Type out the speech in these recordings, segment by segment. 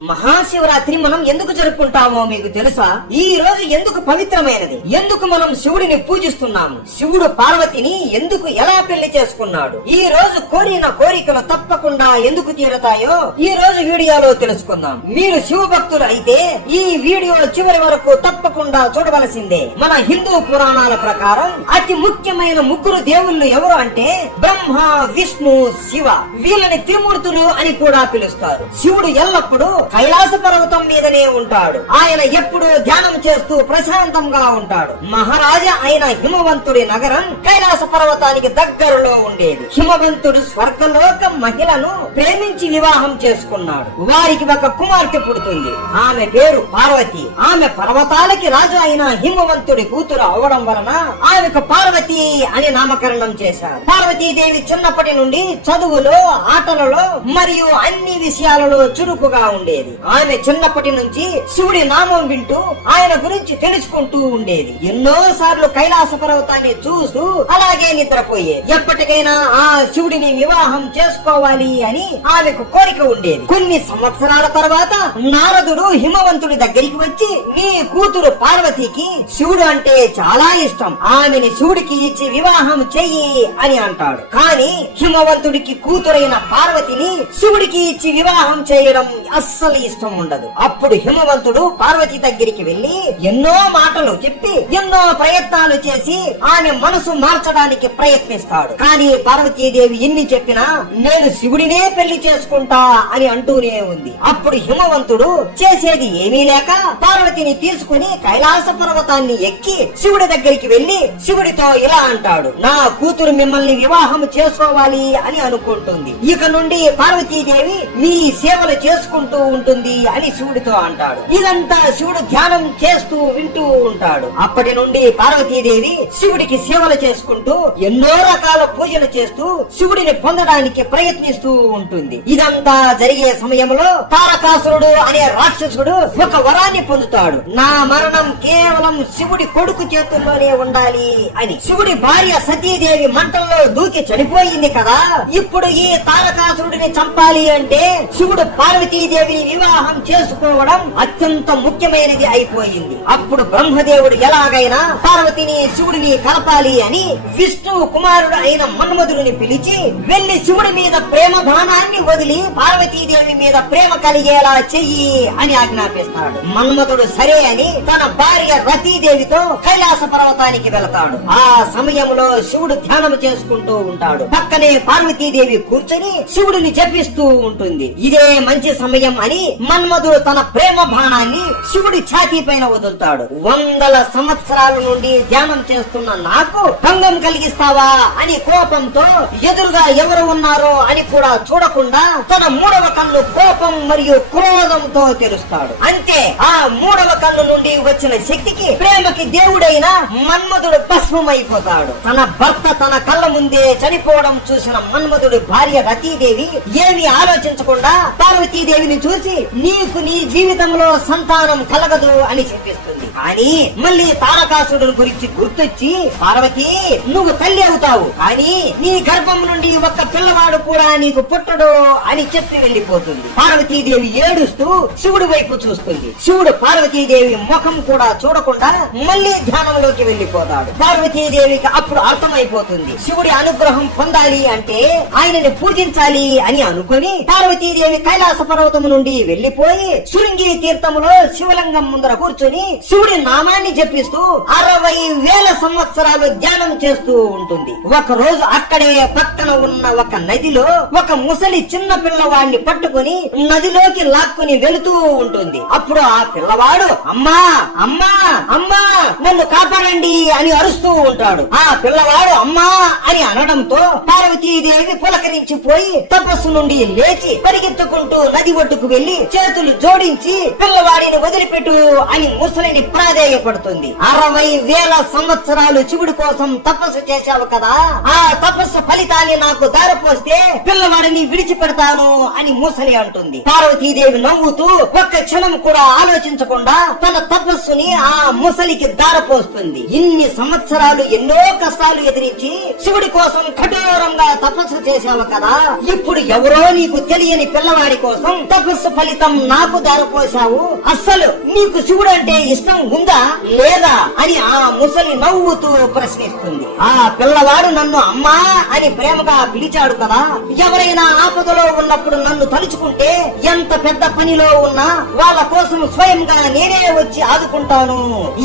మహాశివరాత్రి మనం ఎందుకు జరుపుకుంటామో మీకు తెలుసా? ఈ రోజు ఎందుకు పవిత్రమైనది? ఎందుకు మనం శివుడిని పూజిస్తున్నాము? శివుడు పార్వతిని ఎందుకు ఎలా పెళ్లి చేసుకున్నాడు? ఈ రోజు కోరిన కోరికలు తప్పకుండా ఎందుకు తీరతాయో ఈ రోజు వీడియోలో తెలుసుకుందాం. మీరు శివ భక్తులు అయితే ఈ వీడియో చివరి వరకు తప్పకుండా చూడవలసిందే. మన హిందూ పురాణాల ప్రకారం అతి ముఖ్యమైన ముగ్గురు దేవుళ్ళు ఎవరు అంటే బ్రహ్మ, విష్ణు, శివ. వీళ్ళని త్రిమూర్తులు అని కూడా పిలుస్తారు. శివుడు ఎల్లప్పుడూ కైలాస పర్వతం మీదనే ఉంటాడు. ఆయన ఎప్పుడు ధ్యానం చేస్తూ ప్రశాంతంగా ఉంటాడు. మహారాజా అయిన హిమవంతుడి నగరం కైలాస పర్వతానికి దగ్గరలో ఉండేది. హిమవంతుడు స్వర్గలోక మహిళను ప్రేమించి వివాహం చేసుకున్నాడు. వారికి ఒక కుమార్తె పుడుతుంది. ఆమె పేరు పార్వతి. ఆమె పర్వతాలకి రాజు అయిన హిమవంతుడి కూతురు అవడం వలన ఆమెకు పార్వతి అని నామకరణం చేశారు. పార్వతీదేవి చిన్నప్పటి నుండి చదువులో, ఆటలలో మరియు అన్ని విషయాలలో చురుకుగా ఉండేది. ఆమె చిన్నప్పటి నుంచి శివుడి నామం వింటూ ఆయన గురించి తెలుసుకుంటూ ఉండేది. ఎన్నో సార్లు కైలాస పర్వతాన్ని చూస్తూ అలాగే నిద్రపోయేది. ఎప్పటికైనా ఆ శివుడిని వివాహం చేసుకోవాలి అని ఆమెకు కోరిక ఉండేది. కొన్ని సంవత్సరాల తర్వాత నారదుడు హిమవంతుడి దగ్గరికి వచ్చి, నీ కూతురు పార్వతికి శివుడు అంటే చాలా ఇష్టం, ఆమెని శివుడికి ఇచ్చి వివాహం చెయ్యి అని అంటాడు. కానీ హిమవంతుడికి కూతురైన పార్వతిని శివుడికి ఇచ్చి వివాహం చేయడం అస్సలు ఇష్టం ఉండదు. అప్పుడు హిమవంతుడు పార్వతి దగ్గరికి వెళ్లి ఎన్నో మాటలు చెప్పి ఎన్నో ప్రయత్నాలు చేసి ఆమె మనసు మార్చడానికి ప్రయత్నిస్తాడు. కానీ పార్వతీదేవి ఎన్ని చెప్పినా నేను శివుడినే పెళ్లి చేసుకుంటా అని అంటూనే ఉంది. అప్పుడు హిమవంతుడు చేసేది ఏమీ లేక పార్వతిని తీసుకుని కైలాస పర్వతాన్ని ఎక్కి శివుడి దగ్గరికి వెళ్లి శివుడితో ఇలా అంటాడు, నా కూతురు మిమ్మల్ని వివాహం చేసుకోవాలి అని అనుకుంటుంది. ఇక నుండి పార్వతీదేవి మీ సేవలు చేసుకుంటూ ఉంటుంది అని శివుడితో అంటాడు. ఇదంతా శివుడు ధ్యానం చేస్తూ వింటూ ఉంటాడు. అప్పటి నుండి పార్వతీదేవి శివుడికి సేవలు చేసుకుంటూ ఎన్నో రకాల పూజలు చేస్తూ శివుడిని పొందడానికి ప్రయత్నిస్తూ ఉంటుంది. ఇదంతా జరిగే సమయంలో తారకాసురుడు అనే రాక్షసుడు ఒక వరాన్ని పొందుతాడు. నా మరణం కేవలం శివుడి కొడుకు చేతుల్లోనే ఉండాలి అని. శివుడి భార్య సతీదేవి మంటల్లో దూకి చనిపోయింది కదా, ఇప్పుడు ఈ తారకాసురుడిని చంపాలి అంటే శివుడు పార్వతీదేవిని వివాహం చేసుకోవడం అత్యంత ముఖ్యమైనది అయిపోయింది. అప్పుడు బ్రహ్మదేవుడు ఎలాగైనా పార్వతిని శివుడిని కలపాలి అని విష్ణు కుమారుడు అయిన మన్మధుడిని పిలిచి వెళ్లి శివుడి మీద ప్రేమ బాణాన్ని వదిలి పార్వతీదేవి మీద ప్రేమ కలిగేలా చెయ్యి అని ఆజ్ఞాపిస్తాడు. మన్మధుడు సరే అని తన భార్య రతీదేవితో కైలాస పర్వతానికి వెళతాడు. ఆ సమయంలో శివుడు ధ్యానం చేసుకుంటూ ఉంటాడు. పక్కనే పార్వతీదేవి కూర్చొని శివుడిని జపిస్తూ ఉంటుంది. ఇదే మంచి సమయం అని మన్మధుడు తన ప్రేమ బాణాన్ని శివుడి ఛాతీ పైన వదులుతాడు. వందల సంవత్సరాల నుండి ధ్యానం చేస్తున్న నాకు భంగం కలిగిస్తావా అని కోపంతో ఎదురుగా ఎవరు ఉన్నారో అని కూడా చూడకుండా తన మూడవ కన్ను కోపం మరియు క్రోధంతో తెరుస్తాడు. అంతే, ఆ మూడవ కన్ను నుండి వచ్చిన శక్తికి ప్రేమకి దేవుడైన మన్మధుడు భస్మమైపోతాడు. తన భర్త తన కళ్ళ ముందే చనిపోవడం చూసిన మన్మధుడి భార్య రతీదేవి ఏమీ ఆలోచించకుండా పార్వతీదేవిని చూసి నీకు నీ జీవితంలో సంతానం కలగదు అని చెప్పిస్తుంది. కానీ మళ్ళీ తారకాసురుడు గురించి గుర్తొచ్చి, పార్వతి నువ్వు తల్లి అవుతావు, కానీ నీ గర్భం నుండి ఒక్క పిల్లవాడు కూడా నీకు పుట్టడు అని చెప్పి వెళ్లిపోతుంది. పార్వతీదేవి ఏడుస్తూ శివుడి వైపు చూస్తుంది. శివుడు పార్వతీదేవి ముఖం కూడా చూడకుండా మళ్ళీ ధ్యానంలోకి వెళ్లిపోతాడు. పార్వతీదేవికి అప్పుడు అర్థమైపోతుంది, శివుడి అనుగ్రహం పొందాలి అంటే ఆయనని పూజించాలి అని అనుకుని పార్వతీదేవి కైలాస పర్వతం నుండి వెళ్లిపోయి శృంగి తీర్థములో శివలింగం ముందర కూర్చొని శివుడి నామాన్ని జపిస్తూ 60,000 సంవత్సరాలు ధ్యానం చేస్తూ ఉంటుంది. ఒక రోజు అక్కడే పక్కన ఉన్న ఒక నదిలో ఒక ముసలి చిన్న పిల్లవాడిని పట్టుకుని నదిలోకి లాక్కుని వెళుతూ ఉంటుంది. అప్పుడు ఆ పిల్లవాడు అమ్మా అమ్మా అమ్మా నన్ను కాపాడండి అని అరుస్తూ ఉంటాడు. ఆ పిల్లవాడు అమ్మా అని అనడంతో పార్వతీదేవి పులకరించిపోయి తపస్సు నుండి లేచి పరిగెత్తుకుంటూ నది ఒడ్డుకు వెళ్లి చేతులు జోడించి పిల్లవాడిని వదిలిపెట్టు అని ముసలిని ప్రాధేయపడుతుంది. 60,000 సంవత్సరాలు శివుడి కోసం తపస్సు చేశావు కదా, ఆ తపస్సు ఫలితాన్ని నాకు దారపోస్తే పిల్లవాడిని విడిచిపెడతాను అని ముసలి అంటుంది. పార్వతీదేవి నవ్వుతూ ఒక్క క్షణం కూడా ఆలోచించకుండా తన తపస్సుని ఆ ముసలికి దారపోస్తుంది. ఇన్ని సంవత్సరాలు ఎన్నో కష్టాలు ఎదిరించి శివుడి కోసం కఠోరంగా తపస్సు చేశావు కదా, ఇప్పుడు ఎవరో నీకు తెలియని పిల్లవాడి కోసం తపస్సు తపస్సు ఫలితం నాకు దారపోశావు. అస్సలు నీకు శివుడు అంటే ఇష్టం ఉందా లేదా అని ఆ ముసలి నవ్వుతూ ప్రశ్నిస్తుంది. ఆ పిల్లవాడు నన్ను అమ్మా అని ప్రేమగా పిలిచాడు కదా. ఎవరైనా ఆపదలో ఉన్నప్పుడు నన్ను తలుచుకుంటే ఎంత పెద్ద పనిలో ఉన్నా వాళ్ళ కోసం స్వయంగా నేనే వచ్చి ఆదుకుంటాను.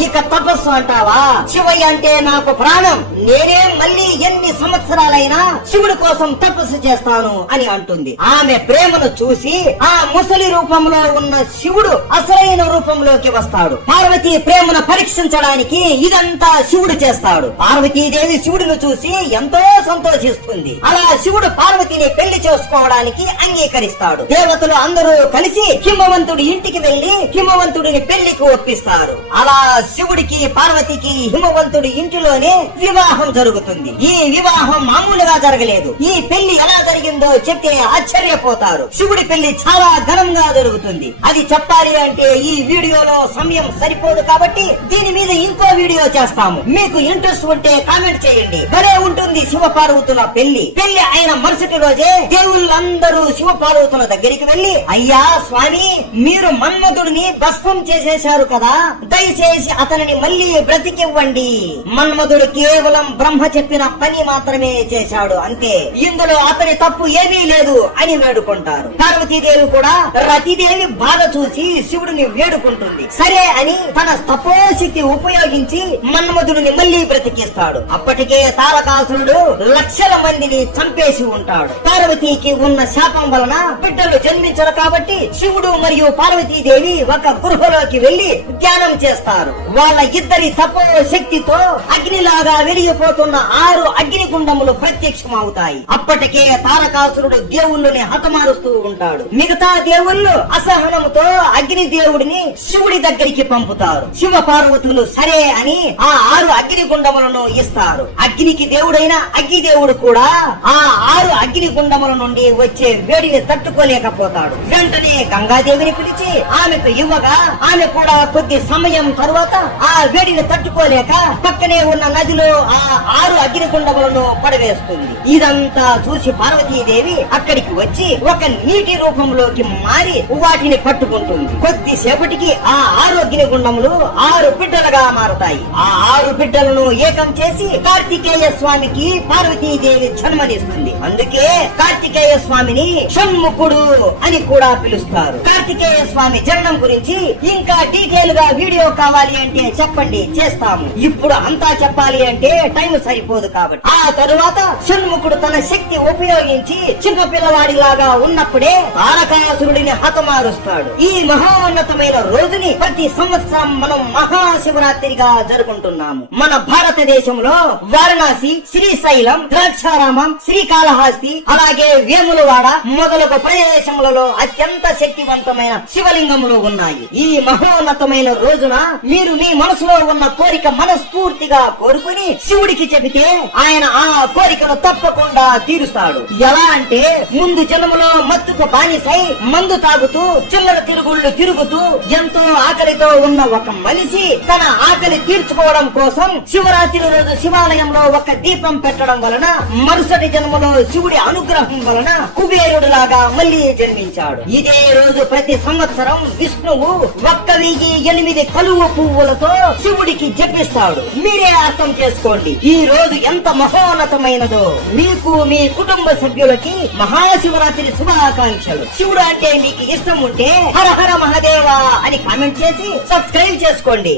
ఇక తపస్సు అంటావా? శివయ్య అంటే నాకు ప్రాణం. నేనే మళ్ళీ ఎన్ని సంవత్సరాలైనా శివుడి కోసం తపస్సు చేస్తాను అని అంటుంది. ఆమె ప్రేమను చూసి ఆ ముసలి రూపంలో ఉన్న శివుడు అసలైన రూపంలోకి వస్తాడు. పార్వతీ ప్రేమను పరీక్షించడానికి ఇదంతా శివుడు చేస్తాడు. పార్వతీదేవి శివుడిని చూసి ఎంతో సంతోషిస్తుంది. అలా శివుడు పార్వతిని పెళ్లి చేసుకోవడానికి అంగీకరిస్తాడు. దేవతలు అందరూ కలిసి హిమవంతుడి ఇంటికి వెళ్లి హిమవంతుడిని పెళ్లికి ఒప్పిస్తారు. అలా శివుడికి పార్వతికి హిమవంతుడి ఇంటిలోనే వివాహం జరుగుతుంది. ఈ వివాహం మామూలుగా జరగలేదు. ఈ పెళ్లి ఎలా జరిగిందో చెప్తే ఆశ్చర్యపోతారు. శివుడి పెళ్లి చాలా ఘనంగా జరుగుతుంది. అది చెప్పాలి అంటే ఈ వీడియోలో సమయం సరిపోదు కాబట్టి దీని మీద ఇంకో వీడియో చేస్తాము. మీకు ఇంట్రెస్ట్ ఉంటే కామెంట్ చేయండి. భలే ఉంటుంది శివ పార్వతుల పెళ్లి. పెళ్లి అయిన మరుసటి రోజే దేవుళ్ళందరూ శివ పార్వతుల దగ్గరికి వెళ్లి, అయ్యా స్వామి, మీరు మన్మధుడిని భస్మం చేసేశారు కదా, దయచేసి అతనిని మళ్ళీ బ్రతికివ్వండి. మన్మధుడు కేవలం బ్రహ్మ చెప్పిన పని మాత్రమే చేశాడు, అంతే. ఇందులో అతని తప్పు ఏమీ లేదు అని వేడుకుంటారు. పార్వతీదేవి కూడా రతిదేవి బాధ చూసి శివుడిని వేడుకుంటుంది. సరే అని తన తపోశక్తి ఉపయోగించి మన్మధుడిని మళ్ళీ బ్రతికిస్తాడు. అప్పటికే తారకాసురుడు లక్షల మందిని చంపేసి ఉంటాడు. పార్వతీకి ఉన్న శాపం వలన బిడ్డలు జన్మించరు కాబట్టి శివుడు మరియు పార్వతీదేవి ఒక గృహలోకి వెళ్లి ధ్యానం చేస్తారు. వాళ్ళ ఇద్దరి తపో శక్తితో అగ్నిలాగా వెలిగిపోతున్న 6 అగ్నిగుండములు ప్రత్యక్షమవుతాయి. అప్పటికే తారకాసురుడు దేవుళ్ళని హతమారుస్తూ ఉంటాడు. మిగతా దేవుళ్ళు అసహనంతో అగ్ని దేవుడిని శివుడి దగ్గరికి పంపుతారు. శివ పార్వతులు సరే అని ఆ 6 అగ్నిగుండములను ఇస్తారు. అగ్నికి దేవుడైన అగ్నిదేవుడు కూడా ఆ 6 అగ్నిగుండముల నుండి వచ్చే వేడిని తట్టుకోలేకపోతాడు. వెంటనే గంగాదేవిని పిలిచి ఆమెకు ఇవ్వగా ఆమె కూడా కొద్ది సమయం తరువాత ఆ వేడిని తట్టుకోలేక పక్కనే ఉన్న నదిలో ఆ 6 అగ్నిగుండములను పడవేస్తుంది. ఇదంతా చూసి పార్వతీదేవి అక్కడికి వచ్చి ఒక నీటి రూపంలోకి మారి వాటిని పట్టుకుంటుంది. కొద్దిసేపటికి ఆ 6 అగ్నిగుండములు 6 బిడ్డలుగా మారుతాయి. ఆ 6 బిడ్డలను ఏకం చేసి కార్తికేయ స్వామికి పార్వతీదేవి జన్మనిస్తుంది. అందుకే కార్తికేయ స్వామిని షణ్ముఖుడు అని కూడా పిలుస్తారు. కార్తికేయ స్వామి జననం గురించి ఇంకా డీటెయిల్ గా వీడియో కావాలి అంటే చెప్పండి, చేస్తాము. ఇప్పుడు అంతా చెప్పాలి అంటే టైం సరిపోదు కాబట్టి ఆ తరువాత షణ్ముఖుడు తన శక్తి ఉపయోగించి చిన్న పిల్లవాడిలాగా ఉన్నప్పుడే తారకాసురుడిని హతమారుస్తాడు. ఈ మహోన్నతమైన రోజుని ప్రతి సంవత్సరం మనం మహాశివరాత్రిగా జరుపుకుంటున్నాము. మన భారతదేశంలో వారణాసి, శ్రీశైలం, ద్రాక్షారామం, శ్రీకాళహస్తి, అలాగే వేములవాడ మొదలగు ప్రదేశములలో అత్యంత శక్తివంతమైన శివలింగములు ఉన్నాయి. ఈ మహోన్నతమైన రోజున మీరు మీ మనసులో ఉన్న కోరిక మనస్ఫూర్తిగా కోరుకుని శివుడికి చెబితే ఆయన ఆ కోరికను తప్పకుండా తీరుస్తాడు. ఎలా అంటే ముందు జన్మలో మత్తుకు బానిసై మందు తాగుతూ చిల్లర తిరుగుళ్ళు తిరుగుతూ ఎంతో ఆకలితో ఉన్న ఒక మనిషి తన ఆకలి తీర్చుకోవడం కోసం శివరాత్రి రోజు శివాలయంలో ఒక దీపం పెట్టడం వలన మరుసటి జన్మలో శివుడి అనుగ్రహం వలన కుబేరుడులాగా మళ్ళీ జన్మించాడు. ఇదే రోజు ప్రతి సంవత్సరం విష్ణువు 1008 కలువ పువ్వులతో శివుడికి జపిస్తాడు. మీరే అర్థం చేసుకోండి ఈ రోజు ఎంత మహోన్నతమైనదో. మీకు మీ కుటుంబ సభ్యులకి మహాశివరాత్రి శుభాకాంక్షలు. శివుడు అంటే మీకు ఇష్టం ఉంటే హర హర మహాదేవ అని కామెంట్ చేసి సబ్స్క్రైబ్ చేసుకోండి.